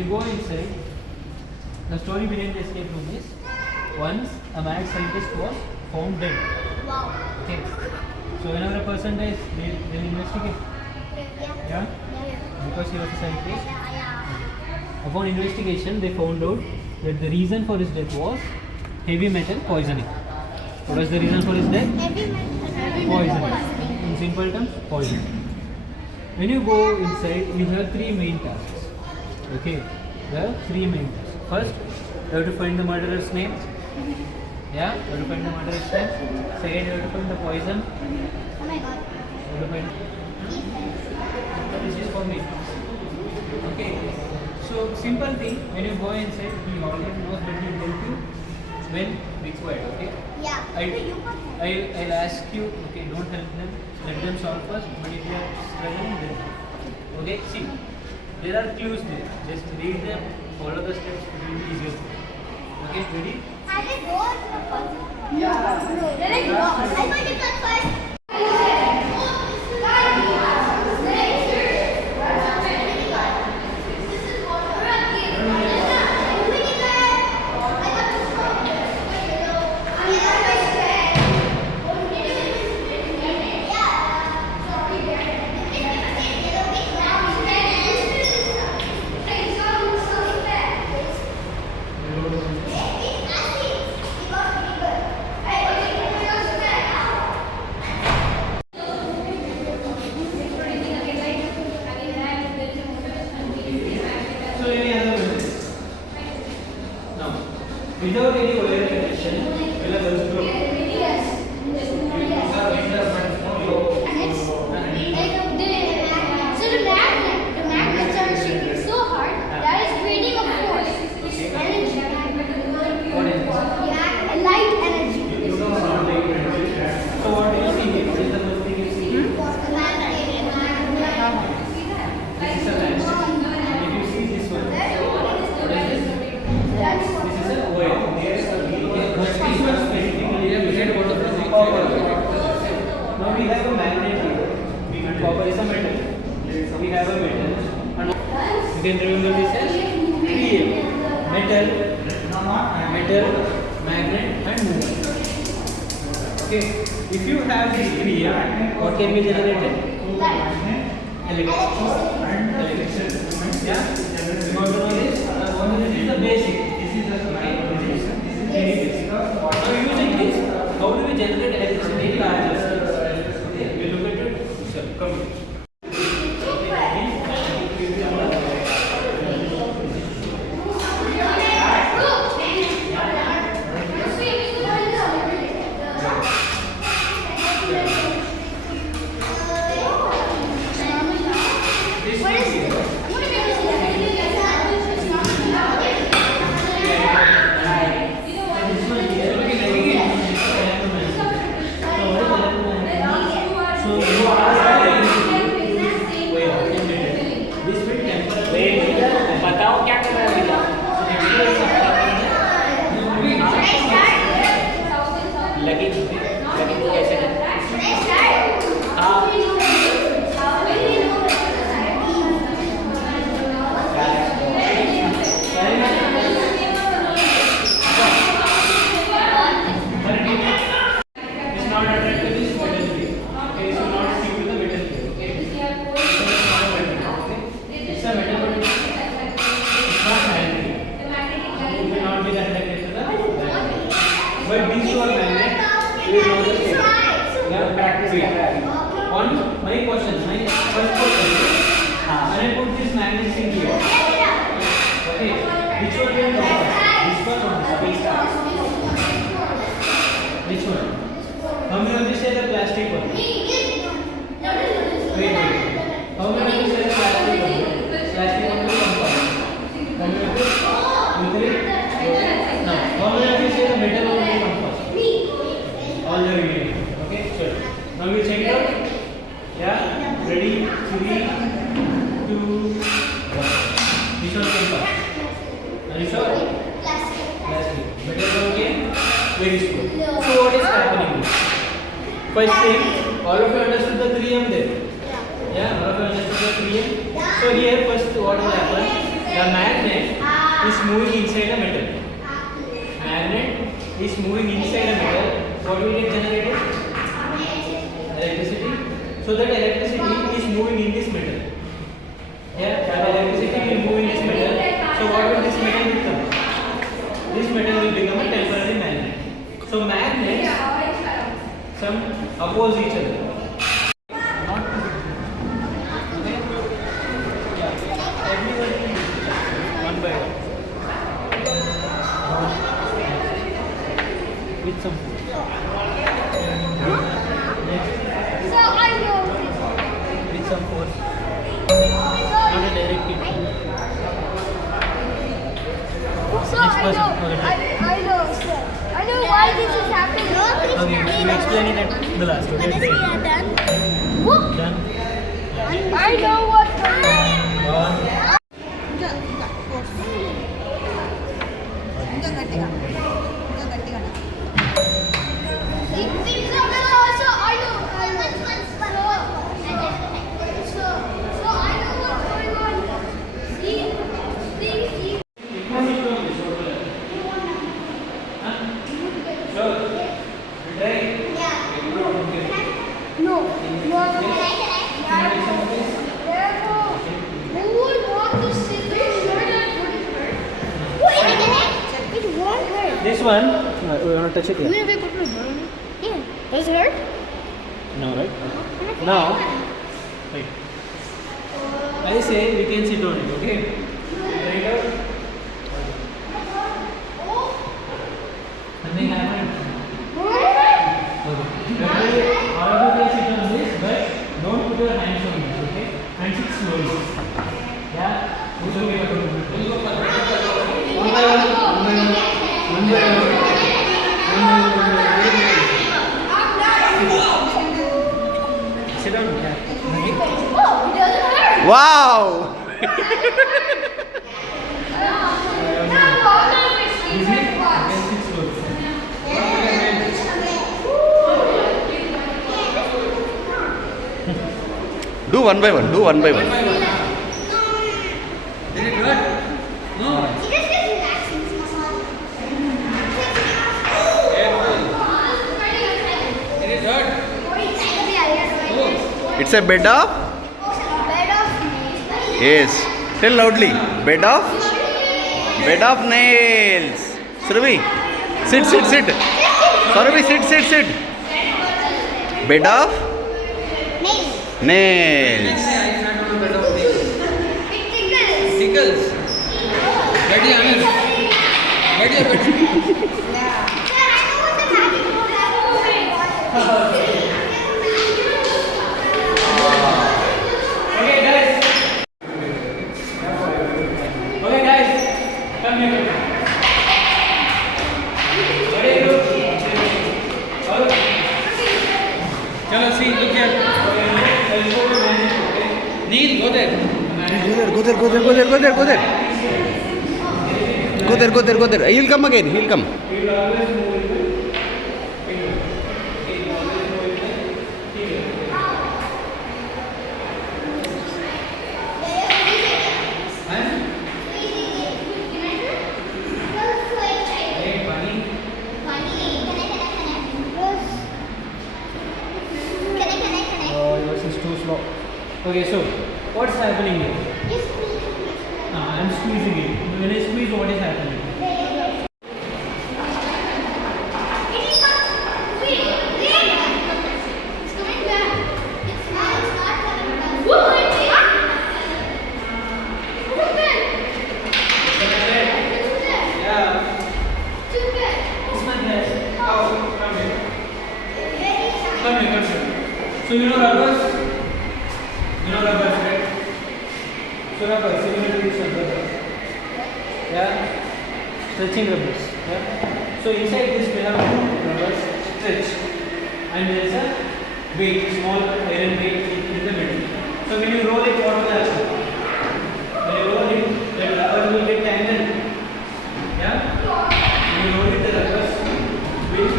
you go inside, the story behind the escape room is once a mad scientist was found dead. Wow. Okay. So whenever a person dies, they'll investigate. Yeah? Because he was a scientist. Upon investigation, they found out that the reason for his death was heavy metal poisoning. What was the reason for his death? Poisoning. In simple terms, poison. When you go inside, you have three main tasks. Okay, there are three main tasks. First, you have to find the murderer's name. Yeah, you have to find the murderer's name. Second, you have to find the poison. Oh my god. You have to find. This is for me. Okay. So simple thing. When you go inside, he already knows that he will help you when required. Okay. Yeah. I'll ask you. Okay, don't help them. Let them solve first. But if they are struggling, then okay. See, there are clues there. Just read them. Follow the steps. It will be easier. Okay, ready? I did go to the first. Yeah. Did I go? I went to the first. Without any wire connection, will a bus go? Yes. So the magnets are shaking so hard that is creating a force, energy, What is this? yeah, light energy. So what do you see here? What is the first thing you see? This is a lamp. If you see this one, what is this? This is a wire. This one specifically is copper. Now we have a magnet here. Copper is a metal. We have a metal. And you can remember this as 3M. Metal, magnet and movement. Okay. If you have this 3M, what can be generated? Electricity. Yeah. You want to know this? This is the basic. This is the right. This is very basic. So using this, how do we generate electricity in larger scales? We look at it. Sir, come here. But these two are magnet, you will know the state. Yeah, practice it. On my question, my first question is, when I put this magnets in here, okay, which one will come first? This one or this one? Which one? How many of you say the plastic one? Wait. How many of you say the plastic one? Plastic one will come first. How many of you? You three? Now, how many of you say the metal one will come first? All the remaining. Okay, sure. Now we check it out. Yeah, ready? 3, 2, 1. Which one came first? Are you sure? Plastic. Metal one came? Very slow. So what is happening? First thing, all of you understood the 3M there? Yeah, all of you understood the 3M? So here first what will happen? The magnet is moving inside a metal. Magnet is moving inside a metal. What will get generated? Electricity. So that electricity is moving in this metal. Yeah, that electricity will move in this metal. So what will this metal become? This metal will become a temporary magnet. So magnets some oppose each other. Not okay. Yeah. Everyone will do one by one. With some force. Next. So I know. With some force. Not a direct hit. So Next I person. know. Okay. I know. So I know why this is happening. Okay, you explain it at the last. Okay. Done. Whoop. Done. I know what's going on. One. ఇంకా గట్టిగా ఇంకా గట్టిగా So I know. So I know what's going on. See. No. Who would want to sit there sure that wouldn't hurt? It won't hurt. This one, we want to touch it here. Yeah. Does it hurt? No, right? Now, wait. I say we can sit on it, okay? Right out. Nothing happened. Okay. Definitely, all of you can sit on this, but don't put your hands on this, okay? And sit slowly. Yeah? It's okay, but one by one. Sit down. Yeah. Ready? Oh, it doesn't hurt. Wow! Easy? You can sit slowly. Do one by one. Do one by one. Did it hurt? No. Did it hurt? It's a bed of. Yes. Tell loudly. Bed of. Bed of nails. Surabhi. Sit. Surabhi, sit. Bed of nails. Tickles. Ready, Amir? Ready, Okay, guys. Come here. Ready, look. Chalo, see, look here. I'll show you magic, okay? Neil, go there. Go there. He'll come again. He'll come. He will always move with the finger. He will always move with the finger. And hey, bunny. Oh, yours is too slow. Okay, so what's happening here? I'm squeezing it. When I squeeze, what is happening? Yeah. It's my best. Oh, come here. Come here. So you know rubbers? You know rubbers, right? So rubbers, similar to this rubber. Yeah? Stretching rubbers. Yeah? So inside this we have rubbers stretch. And there is a weight, small iron weight in the middle. So when you roll it, what will happen? When you roll it, the rubber will get tangled. Yeah? When you roll it, the rubbers will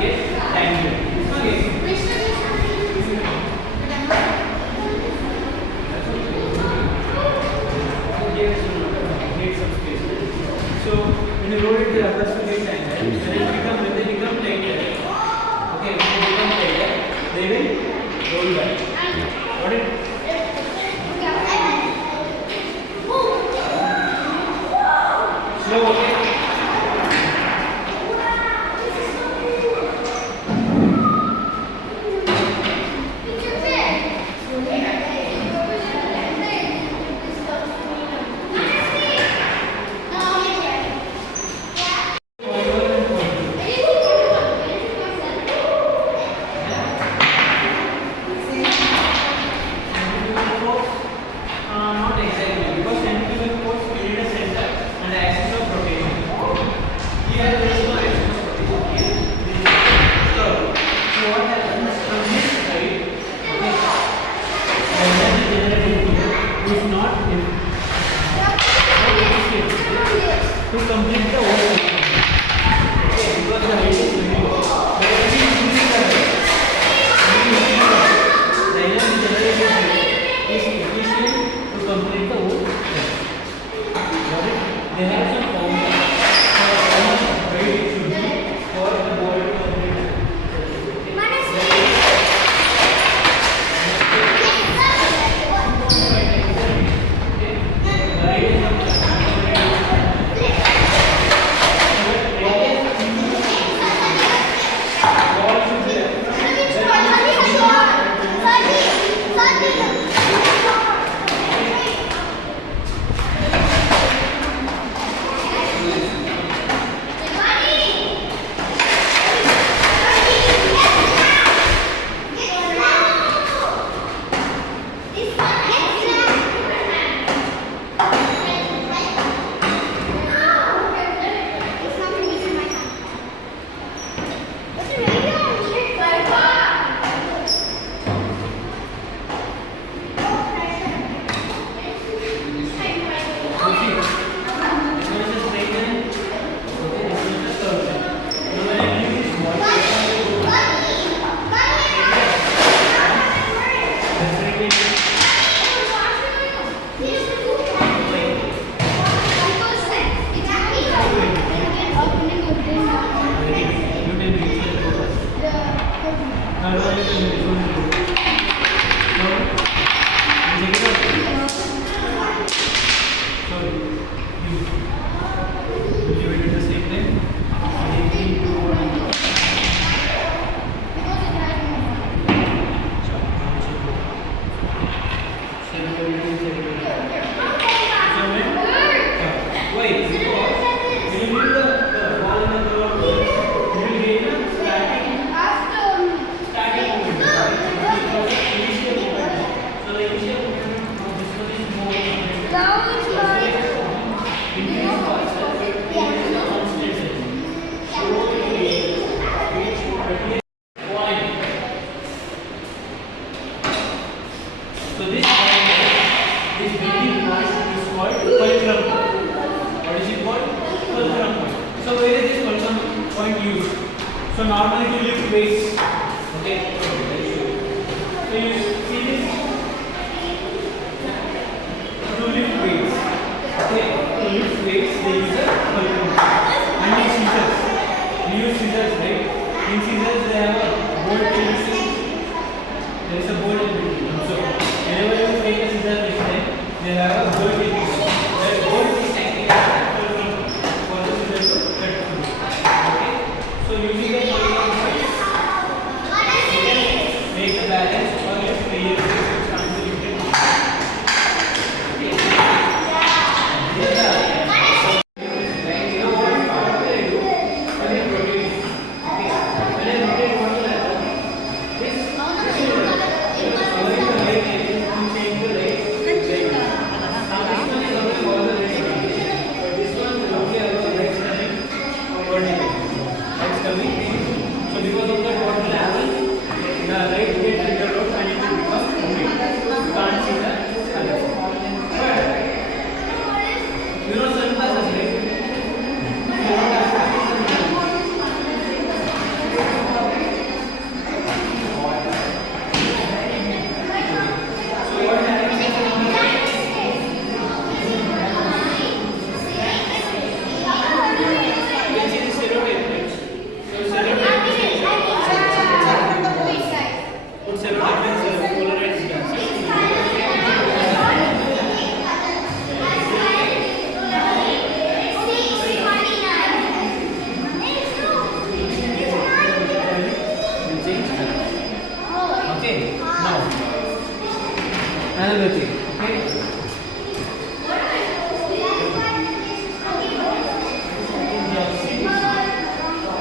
get tangled. Okay. Yes. So this building point is called fulcrum point. What is it called? Fulcrum point. So where is this fulcrum point used? So normally to lift weights. Okay. So you see this to lift weights. Okay. To lift weights they use a fulcrum point. And in scissors. We use scissors, right? In scissors they have a bolt in between. There is a bolt in between. So whenever you take a scissors next time, they have a bolt in between. That bolt is acting as a fulcrum for the scissors to cut through. Okay. So using the fulcrum point, you can make the balance or lift the ear to stand to lift it. Okay, now another thing. Okay.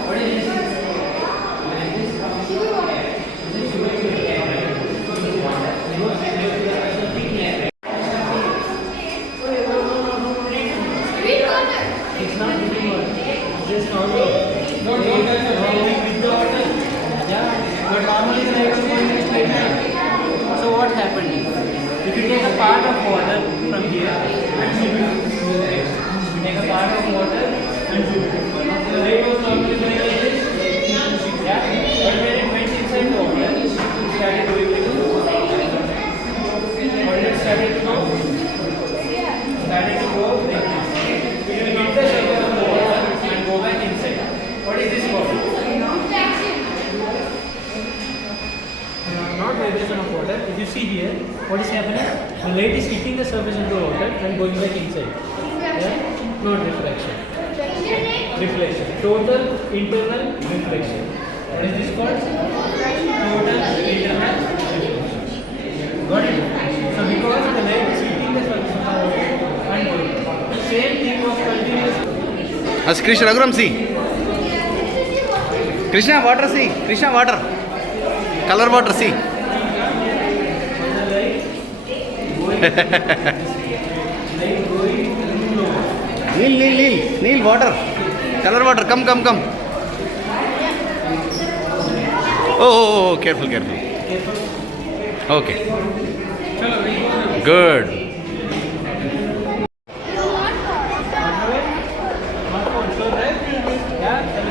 What is this? It's not drinking water. Just normal. Don't touch the water with the water. Yeah, but normally the light is going in straight line. So what happened? If you take a part of water from here and shoot it, you take a part of water and shoot it. The light was normally going like this. Yeah, but when it went inside the water, it started doing like this. When it started to go like this. It will hit the surface of the water and go back inside. What is this called? Not vibration of water. If you see here, what is happening? The light is hitting the surface of the water and going back inside. Yeah? Not refraction. Reflection. Total internal reflection. What is this called? Total internal reflection. Got it? So because the light is hitting the surface of the water and going, same thing was continuous. As Krishna Raghuram, see. Krishna, water, see. Krishna, water. Color water, see. Neil, water. Color water, come. Oh, careful. Okay. Good.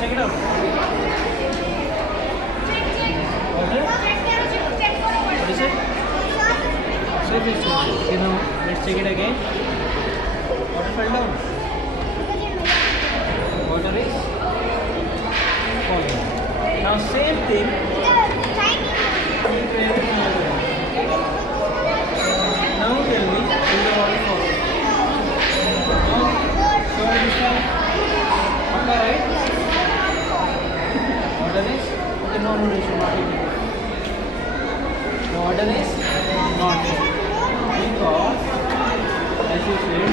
Check it out. What is it? Surface tension. Let's check it again. Water fell down. Water is falling. Now same thing. Now tell me, is the water solid? No? So this one, Akka, right? Water is? Okay, no, you should not eat it. The water is not solid. Because, as you said,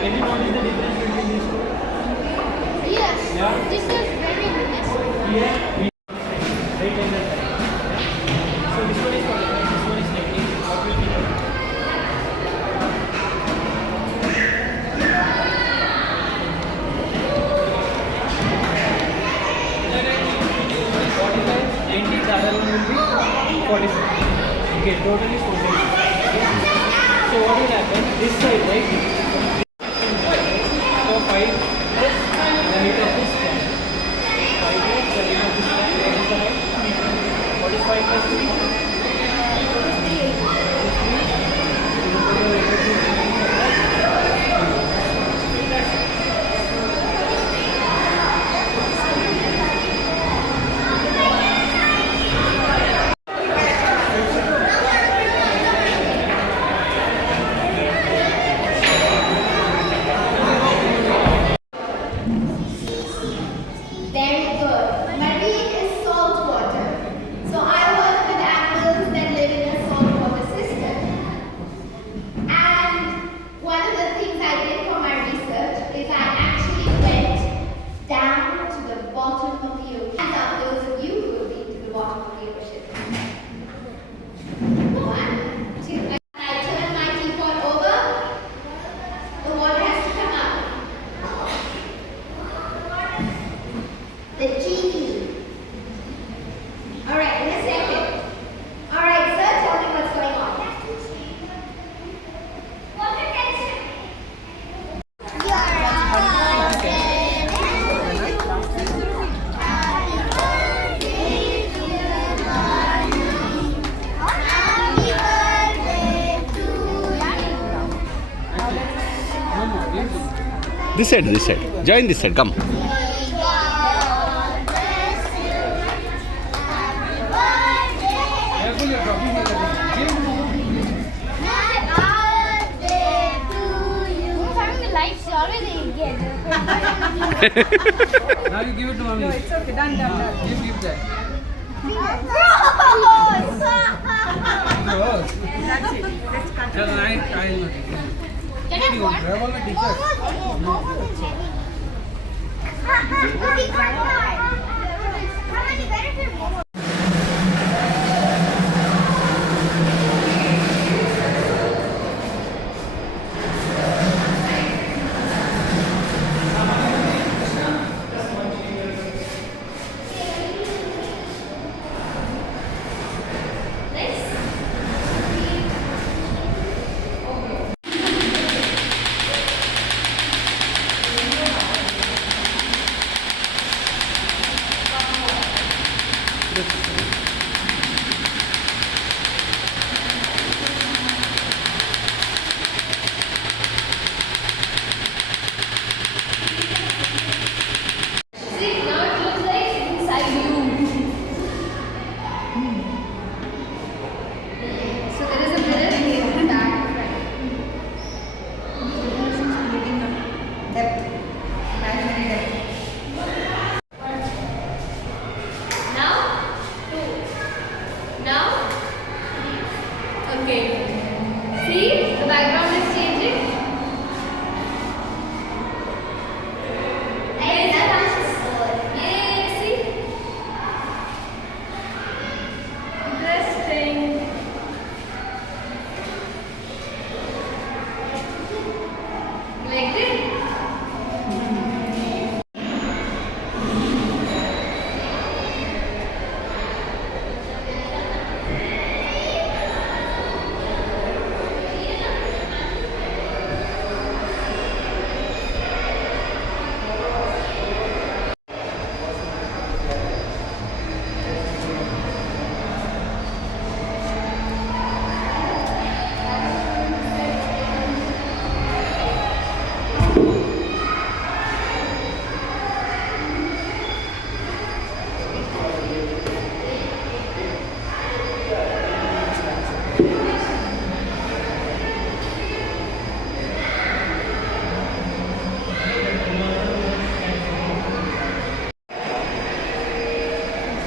can you notice the difference between these two? Yes. Yeah. This is very nice. Here, we right angle side. So this one is 45, this one is 90. What will be done? The other one will be 46. Okay, total is 46. Okay. So what will happen? This side, right? So 5 plus the height of this stand. 5 plus the height of this stand. What is the height? 3. What is 5 plus 3? This side. Join this side. Come. Careful, you're dropping your Now you give it to mommy. No, it's okay. Done. Give that. That's it. Let's cut. Just right, I'll grab all my t-shirts.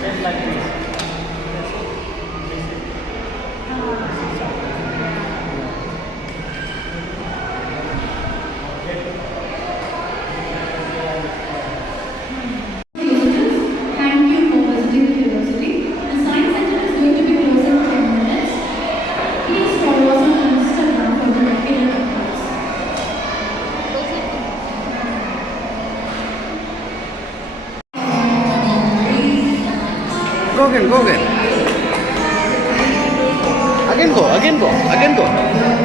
Just like this. Thank you for visiting the university. The Science Center is going to be closed in 10 minutes. Please follow us on Instagram for the regular updates. Go again. Again go.